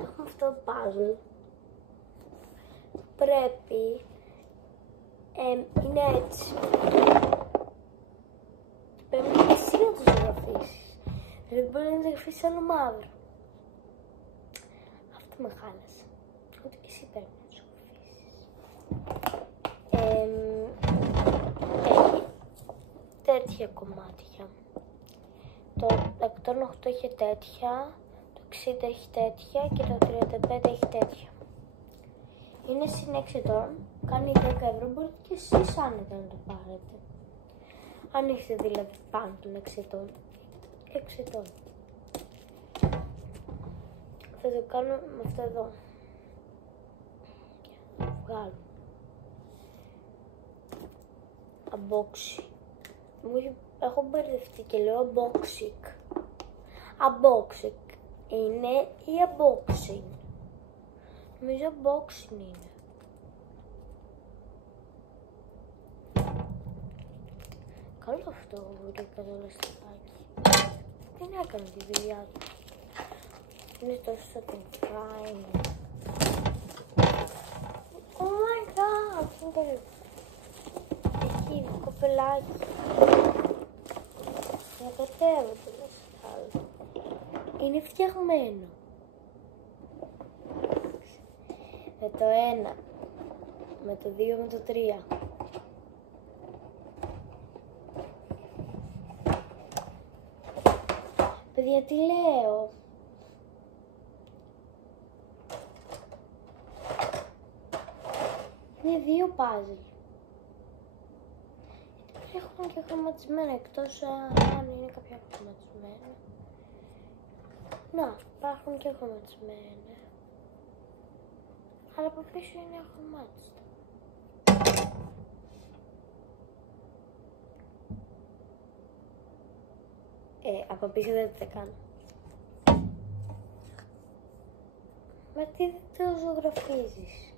Έχουμε αυτό το puzzle. Πρέπει είναι έτσι. Πρέπει να εσύ να το ζωγραφίσεις. Δηλαδή μπορεί να ζωγραφίσεις άλλο μαύρο. Αυτό με χάλασε. Ότι και εσύ πρέπει να το ζωγραφίσεις. Έχει τέτοια κομμάτια. Το 108 έχει τέτοια, το 60 έχει τέτοια και το 35 έχει τέτοια. Είναι συν 6 ετών, κάνει 10 ευρώ, μπορείτε και εσείς άνετα να το πάρετε. Αν έχετε δηλαδή πάνω των 6 ετών. 6 ετών. Θα το κάνω με αυτό εδώ. Βγάλω. Unboxing. Έχω μπερδευτεί και λέω unboxing. Unboxing είναι ή unboxing. Νομίζω unboxing είναι. Καλό αυτό βρήκα το λαστιχάκι. Δεν έκανε τη δουλειά του. Είναι τόσο satisfying. Oh my god! Εκεί, κοπελάκι. Ανακατεύω το λαστιχάκι. Είναι φτιαγμένο. Με το 1, με το 2, με το 3. Παιδιά, τι λέω. Είναι 2 puzzle. Έχουν και χρωματισμένα, εκτός αν είναι κάποια χρωματισμένα. Να, υπάρχουν και χρωματισμένα. Αλλά από πίσω είναι αχρωμάτιστα. Από πίσω δεν θα κάνω. Μα τι δεν το ζωγραφίζεις.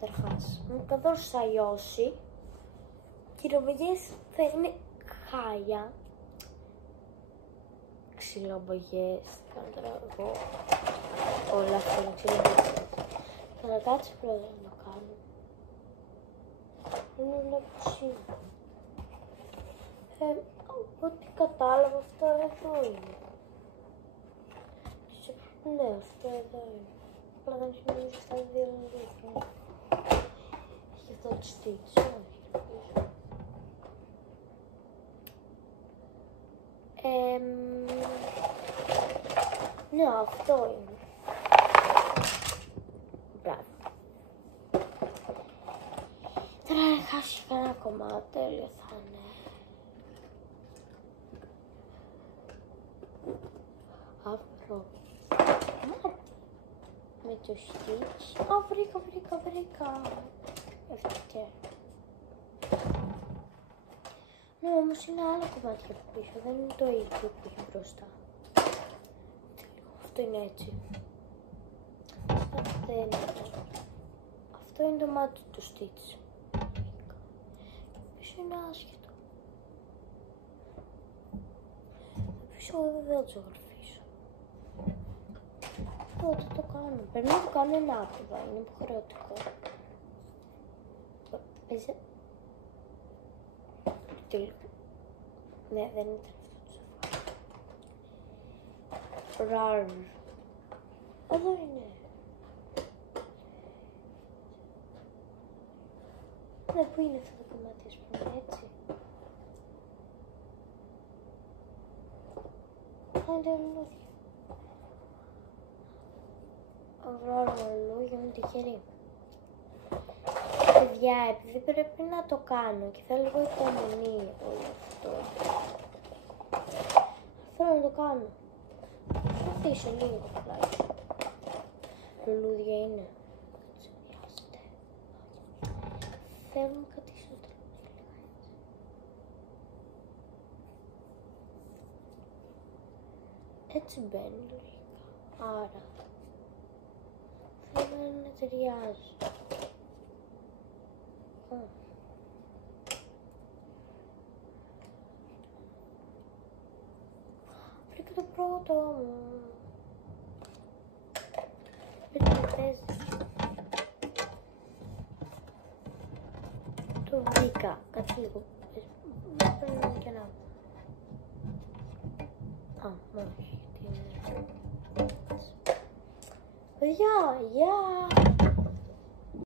Καταρχάς, καθώς θα λιώσει, και οι ρομπογιές θα είναι χάλια. Ξυλομπογιές, θα κάνω τώρα εγώ όλα αυτά είναι ξυλομπογιές. Θα να κάτσει πρώτα να το κάνω. Είναι όλα ψήμα. Ό,τι κατάλαβα αυτό εδώ είναι. Ναι, αυτό εδώ είναι. Απλά δεν έχει νομίζω στα δύο λεπτά. Έχει αυτό το stitch, όχι. Ναι, αυτό είναι. Μπράβο. Τώρα να χάσει κανένα κομμάτι, τέλειο θα είναι. Αυτό. Με το stitch. Βρήκα. Ευτυχία. Ναι, όμως είναι άλλο κομμάτι από πίσω. Δεν είναι το ίδιο που έχει μπροστά. Αυτό είναι έτσι. Αυτό είναι έτσι. Αυτό είναι το μάτι του stitch. Πίσω είναι άσχετο. Πίσω δεν θα το ζωγραφίσω. Τότε το κάνω. Πρέπει να το κάνω ανάποδα. Είναι υποχρεωτικό. Παίζει. Ναι, δεν ήταν αυτό το σοφά. Εδώ είναι. Ναι, πού είναι αυτό το κομμάτι, ας πούμε, έτσι. Είναι λουλούδια. Βρω λουλούδια με τυχερή. Παιδιά, επειδή πρέπει να το κάνω και θέλω λίγο υπομονή όλο αυτό. Θέλω να το κάνω. Θα αφήσω λίγο τουλάχιστον. Λουλούδια είναι. Θέλω να κρατήσω το λουλούδια. Έτσι μπαίνει λογικά. Άρα θέλω να ταιριάζει. Βρήκα το πρώτο μου. Πες μου παίζει. Το βρήκα. Κάτσε λίγο. Παίρνω και να... Α, όχι. Παιδιά, γεια!